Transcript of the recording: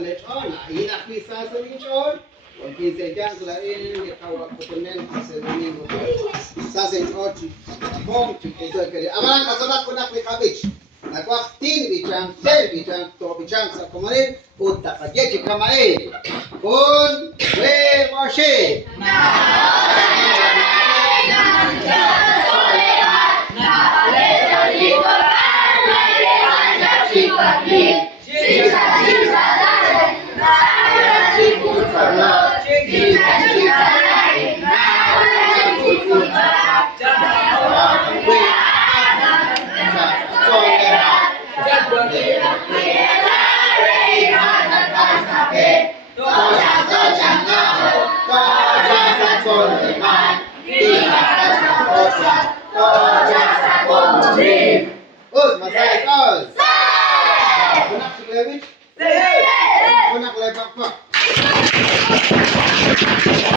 let on. Ina pisa sa lichon. Wal pisa jang la in kawa kutunen sa domingo. Sa sen ochi. Bom tu ezo kere. Amaran kasoda kuna kwe cabbage. Na kwa tin bichang, tel bichang, to bichang sa kumarin. Uta kajechi kama Kun we washe. Masai, Kunak lebat pak.